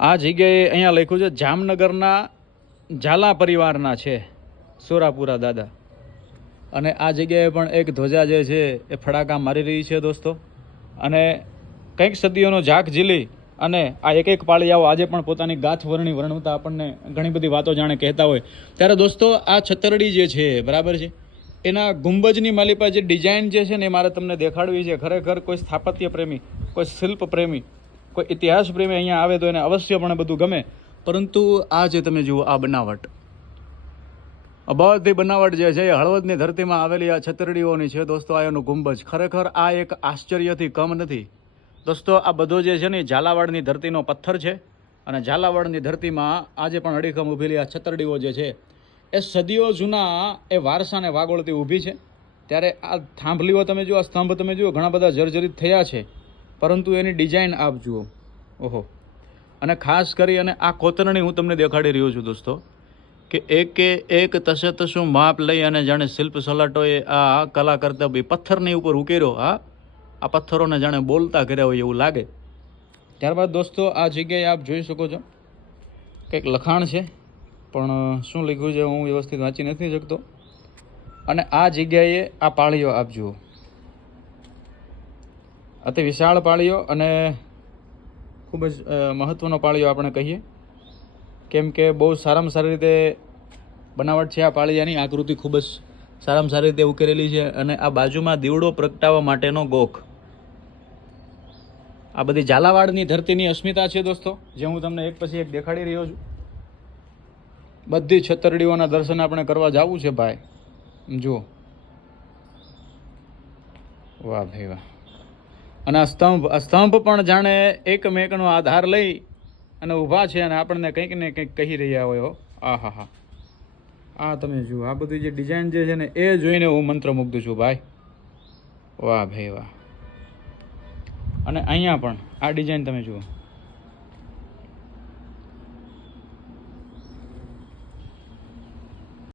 આ જગ્યાએ અહીંયા લખ્યું છે, જામનગરના ઝાલા પરિવારના છે, સોરાપુરા દાદા. અને આ જગ્યાએ પણ એક ધ્વજા જે છે, એ ફડાકા મારી રહી છે દોસ્તો. અને કંઈક સદીઓનો ઝાક ઝીલી અને આ એક એક પાળિયાઓ આજે પણ પોતાની ગાથ વર્ણી વર્ણવતા આપણને ઘણી બધી વાતો જાણે કહેતા હોય. ત્યારે દોસ્તો, આ છતરડી જે છે, બરાબર છે? એના ગુંબજની માલિપા જે ડિઝાઇન જે છે ને એ મારે તમને દેખાડવી છે, ખરેખર કોઈ સ્થાપત્ય પ્રેમી, કોઈ શિલ્પ પ્રેમી કોઈ ઇતિહાસ પ્રેમી અહીંયા આવે તો એને અવશ્યપણે બધું ગમે. પરંતુ આ જે તમે જુઓ, આ બનાવટ. બધી બનાવટ જે છે, એ હળવદની ધરતીમાં આવેલી આ છતરડીઓની છે, દોસ્તો, આ એનું ગુંબજ. ખરેખર આ એક આશ્ચર્યથી કમ નથી. દોસ્તો, આ બધો જે છે ને ઝાલાવાડની ધરતીનો પથ્થર છે. અને ઝાલાવાડની ધરતીમાં આજે પણ અડીખમ ઊભેલી આ છતરડીઓ જે છે, એ સદીઓ જૂના એ વારસાને વાગોળતી ઊભી છે. ત્યારે આ થાંભલીઓ તમે જુઓ, આ સ્તંભ તમે જુઓ, ઘણા બધા જર્જરિત થયા છે. પરંતુ એની ડિઝાઇન આપ જુઓ. ઓહો. અને ખાસ કરી અને આ કોતરણી હું તમને દેખાડી રહ્યો છું દોસ્તો, કે એકે એક તસે તસું માપ લઈ અને જાણે શિલ્પ સલાટોએ આ કલા કરતા બી પથ્થરની ઉપર ઉકેર્યો. હા, આ પથ્થરોને જાણે બોલતા કર્યા હોય એવું લાગે. ત્યારબાદ દોસ્તો, આ જગ્યાએ આપ જોઈ શકો છો. કંઈક લખાણ છે, પણ શું લખ્યું છે હું વ્યવસ્થિત વાંચી નથી શકતો. અને આ જગ્યાએ આ પાળીઓ આપ જુઓ. અતિ વિશાળ પાળીઓ અને ખૂબ જ મહત્ત્વનો પાળીઓ આપણે કહીએ. કેમ કે બહુ સારામાં સારી રીતે બનાવટ છે આ પાળિયાની. આકૃતિ ખૂબ જ સારામાં સારી રીતે ઉકેરેલી છે અને આ બાજુમાં દીવડો પ્રગટાવવા માટેનો ગોખ. આ બધી ઝાલાવાડની ધરતીની અસ્મિતા છે દોસ્તો, જે હું તમને એક પછી એક દેખાડી રહ્યો છું. બધી છતરડીઓના દર્શન આપણે કરવા જવું છે ભાઈ. જુઓ. વાહ ભાઈ વાહ. અને સ્તંભ સ્તંભ પણ જાણે એકમેકનો આધાર લઈ અને ઊભા છે અને આપણને કંઈક ને કંઈક કહી રહ્યા હોય આ હા. હા આ તમે જુઓ, આ બધી જે ડિઝાઇન જે છે ને, એ જોઈને હું મંત્રમુગ્ધ છું, ભાઈ. વાહ ભાઈ વાહ. અને અહીંયા પણ આ ડિઝાઇન તમે જુઓ.